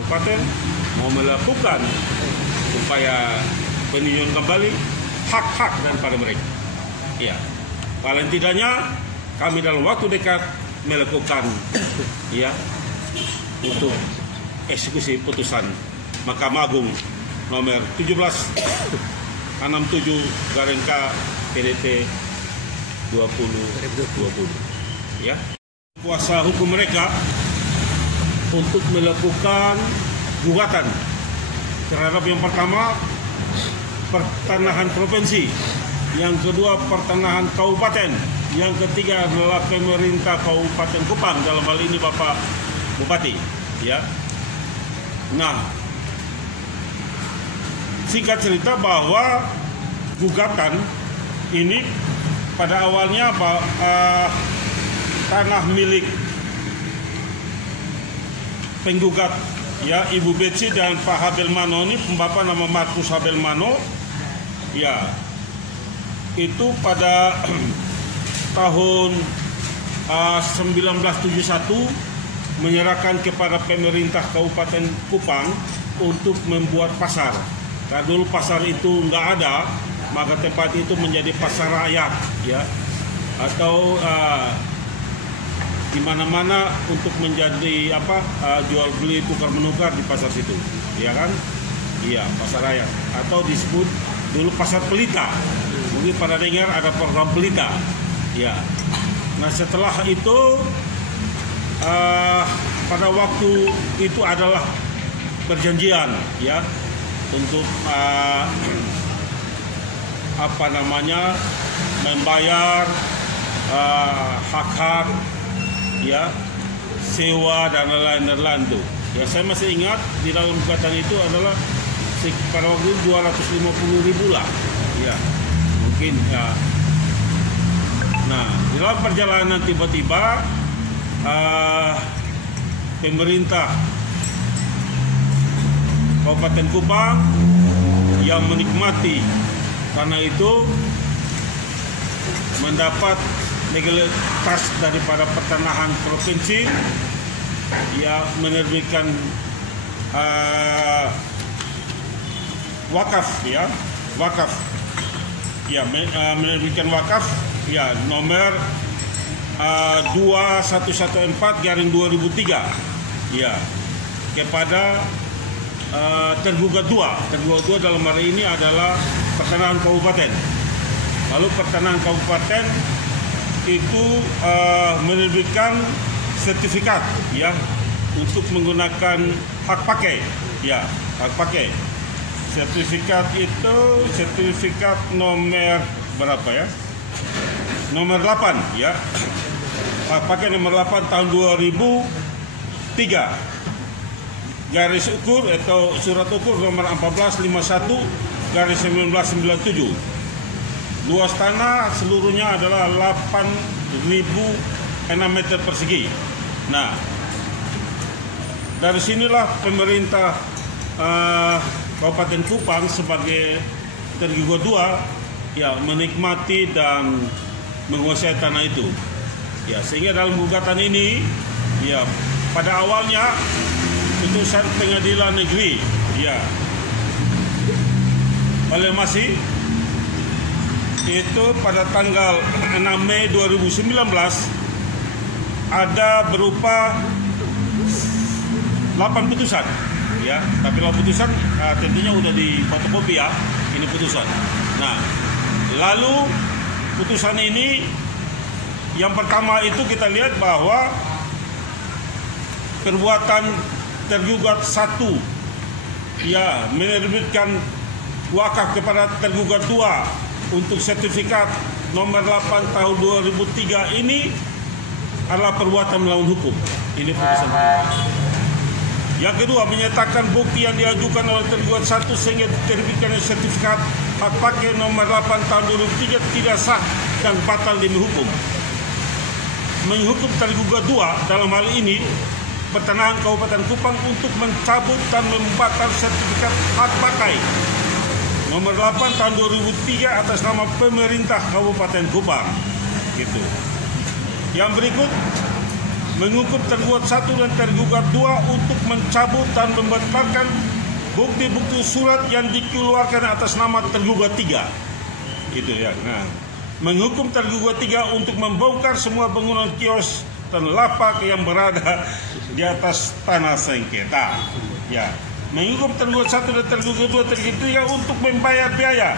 Kabupaten mau melakukan upaya peninjauan kembali hak-hak daripada mereka. Ya, paling tidaknya kami dalam waktu dekat melakukan ya untuk eksekusi putusan Mahkamah Agung nomor 1767/K PDT 2020 ya. Kuasa hukum mereka untuk melakukan gugatan terhadap yang pertama pertanahan provinsi, yang kedua pertanahan kabupaten, yang ketiga adalah pemerintah Kabupaten Kupang, dalam hal ini Bapak Bupati ya. Nah, singkat cerita bahwa gugatan ini pada awalnya tanah milik penggugat ya, Ibu Betsy dan Pak Habel Mano, ini Bapak nama Markus Habel Mano ya, itu pada tahun 1971 menyerahkan kepada pemerintah Kabupaten Kupang untuk membuat pasar. Karena dulu pasar itu nggak ada, maka tempat itu menjadi pasar rakyat ya, atau di mana-mana untuk menjadi jual beli tukar menukar di pasar situ, ya kan? Iya, pasar rakyat atau disebut dulu pasar pelita. Mungkin pada dengar ada program pelita, ya. Nah, setelah itu pada waktu itu adalah perjanjian, ya, untuk membayar hak-hak ya, sewa dan lain-lain tuh. Ya, saya masih ingat di dalam gugatan itu adalah pada waktu itu 250.000 lah. Ya, mungkin ya. Nah, di dalam perjalanan tiba-tiba pemerintah Kabupaten Kupang yang menikmati tanah itu mendapat legalitas daripada pertanahan provinsi, ya, menerbitkan wakaf menerbitkan wakaf ya nomor 2114/2003 ya kepada tergugat dua dalam hari ini adalah pertanahan kabupaten. Lalu pertanahan kabupaten itu menerbitkan sertifikat ya untuk menggunakan hak pakai ya, hak pakai. Sertifikat itu sertifikat nomor berapa ya? Nomor 8 ya. Hak pakai nomor 8 tahun 2003. Garis ukur atau surat ukur nomor 1451/1997. Luas tanah seluruhnya adalah 8.006 meter persegi. Nah, dari sinilah pemerintah Kabupaten Kupang sebagai tergugat dua ya menikmati dan menguasai tanah itu. Ya, sehingga dalam gugatan ini ya pada awalnya putusan pengadilan negeri ya Palembang itu pada tanggal 6 Mei 2019 ada berupa 8 putusan ya, tapi kalau putusan tentunya udah di fotokopi ya, ini putusan. Nah, lalu putusan ini yang pertama itu kita lihat bahwa perbuatan tergugat satu ya menerbitkan wakaf kepada tergugat dua untuk sertifikat nomor 8 tahun 2003 ini adalah perbuatan melawan hukum. Ini putusan. Yang kedua, menyatakan bukti yang diajukan oleh tergugat satu sehingga diterbitkan sertifikat hak pakai nomor 8 tahun 2003 tidak sah dan batal demi hukum. Menghukum tergugat dua dalam hal ini pertanahan Kabupaten Kupang untuk mencabut dan membatalkan sertifikat hak pakai nomor 8 tahun 2003 atas nama pemerintah Kabupaten Kupang. Gitu. Yang berikut, menghukum tergugat 1 dan tergugat 2 untuk mencabut dan membatalkan bukti-bukti surat yang dikeluarkan atas nama tergugat 3. Itu ya. Nah, menghukum tergugat 3 untuk membongkar semua bangunan kios dan lapak yang berada di atas tanah sengketa. Ya. Menghukum tergugat 1 dan tergugat 2 tergugat 3 untuk membayar biaya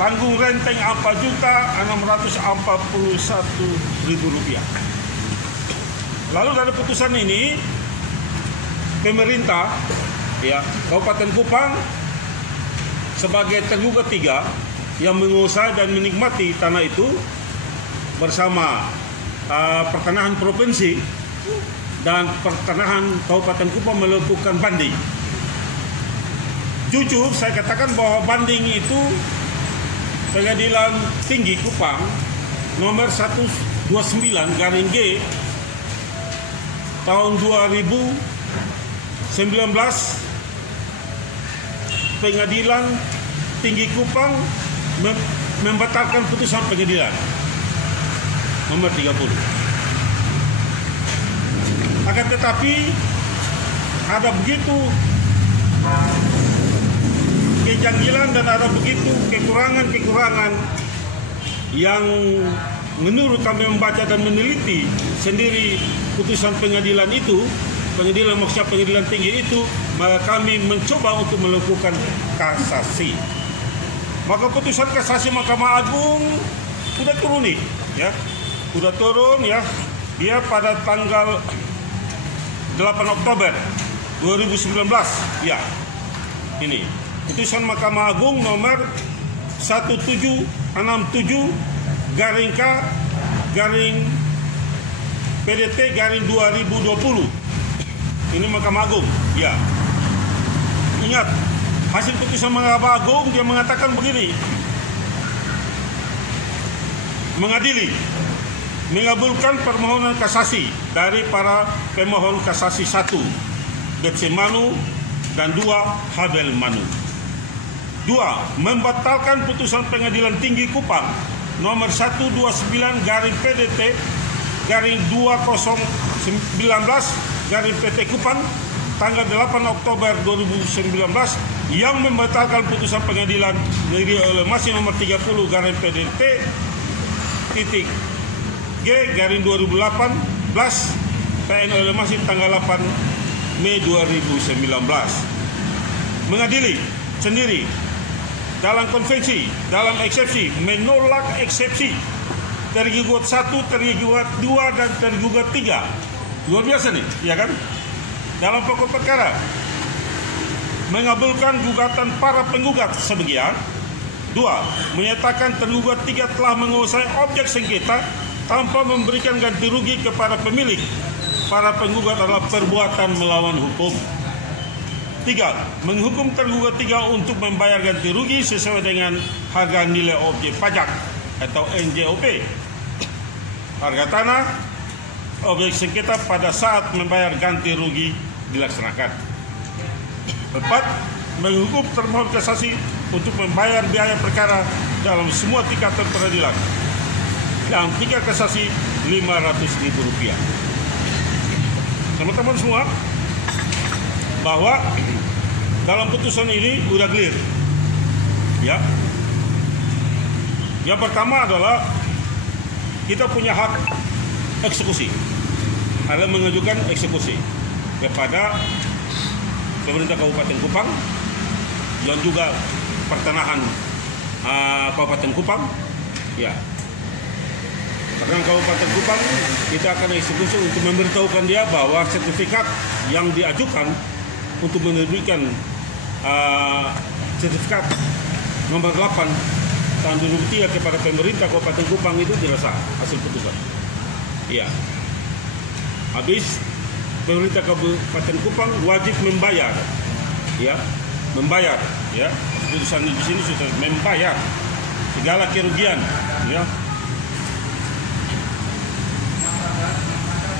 tanggung renteng Rp4.641.000. Lalu dari putusan ini, pemerintah ya Kabupaten Kupang sebagai tergugat 3 yang menguasai dan menikmati tanah itu bersama pertanahan provinsi dan pertanahan Kabupaten Kupang melakukan banding. Jujur saya katakan bahwa banding itu Pengadilan Tinggi Kupang nomor 129/G tahun 2019, Pengadilan Tinggi Kupang membatalkan putusan pengadilan nomor 30. Akan tetapi ada begitu kejanggalan dan ada begitu kekurangan-kekurangan yang menurut kami membaca dan meneliti sendiri putusan pengadilan itu, maksudnya pengadilan tinggi itu, maka kami mencoba untuk melakukan kasasi. Maka putusan kasasi Mahkamah Agung sudah turun nih, ya, sudah turun ya. Dia pada tanggal 8 Oktober 2019, ya. Ini putusan Mahkamah Agung nomor 1767/PDT/2020. Ini Mahkamah Agung, ya. Ingat, hasil putusan Mahkamah Agung dia mengatakan begini: mengadili, mengabulkan permohonan kasasi dari para pemohon kasasi 1 Getse Manu dan 2 Habel Manu. 2. Membatalkan putusan Pengadilan Tinggi Kupang nomor 129/PDT/2019/PT Kupang tanggal 8 Oktober 2019 yang membatalkan putusan Pengadilan Negeri Ellemasi nomor 30/G/2018 PN Ellemasi tanggal 8 Mei 2019. Mengadili sendiri dalam konvensi, dalam eksepsi, menolak eksepsi tergugat 1, tergugat 2 dan tergugat 3. Luar biasa nih, ya kan? Dalam pokok perkara mengabulkan gugatan para penggugat sebagian. 2. Menyatakan tergugat 3 telah menguasai objek sengketa tanpa memberikan ganti rugi kepada pemilik. Para penggugat adalah perbuatan melawan hukum. 3. Menghukum tergugat 3 untuk membayar ganti rugi sesuai dengan harga nilai objek pajak atau NJOP, harga tanah objek sengketa pada saat membayar ganti rugi dilaksanakan. 4. Menghukum termohon kasasi untuk membayar biaya perkara dalam semua tingkatan peradilan. Yang 3 kasasi Rp500.000. Teman-teman semua, bahwa dalam putusan ini sudah clear, ya. Yang pertama adalah kita punya hak eksekusi, adalah mengajukan eksekusi kepada pemerintah Kabupaten Kupang yang juga pertanahan Kabupaten Kupang, ya. Karena Kabupaten Kupang kita akan eksekusi untuk memberitahukan dia bahwa sertifikat yang diajukan untuk menerbitkan sertifikat nomor 8 tahun 2003 kepada pemerintah Kabupaten Kupang itu tidak sah hasil putusan. Iya. Habis pemerintah Kabupaten Kupang wajib membayar, ya, membayar, ya. Putusan di sini sudah membayar segala kerugian, ya.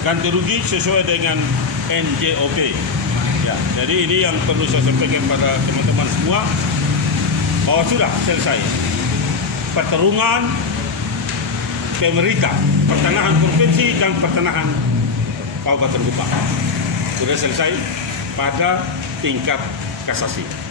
Ganti rugi sesuai dengan NJOP. Ya, jadi ini yang perlu saya sampaikan pada teman-teman semua bahwa sudah selesai pertarungan pemerintah, pertanahan provinsi dan pertanahan Kabupaten Kupang. Sudah selesai pada tingkat kasasi.